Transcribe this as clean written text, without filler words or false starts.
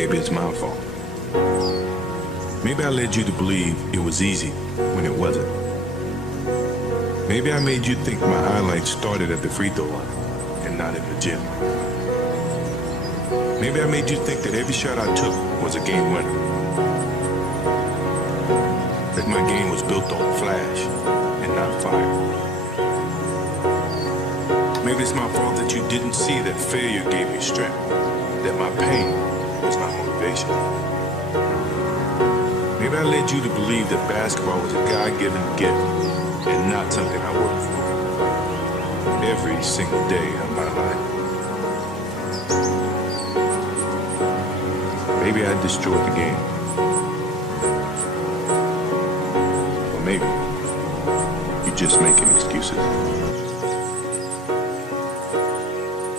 maybe it's my fault. Maybe I led you to believe it was easy when it wasn't. Maybe I made you think my highlights started at the free throw line and not in the gym. Maybe I made you think that every shot I took was a game winner. That my game was built on flash and not fire. Maybe it's my fault that you didn't see that failure gave me strength, that my pain was my motivation. Maybe I led you to believe that basketball was a God-given gift and not something I worked for every single day of my life. Maybe I destroyed the game. Or maybe you're just making excuses.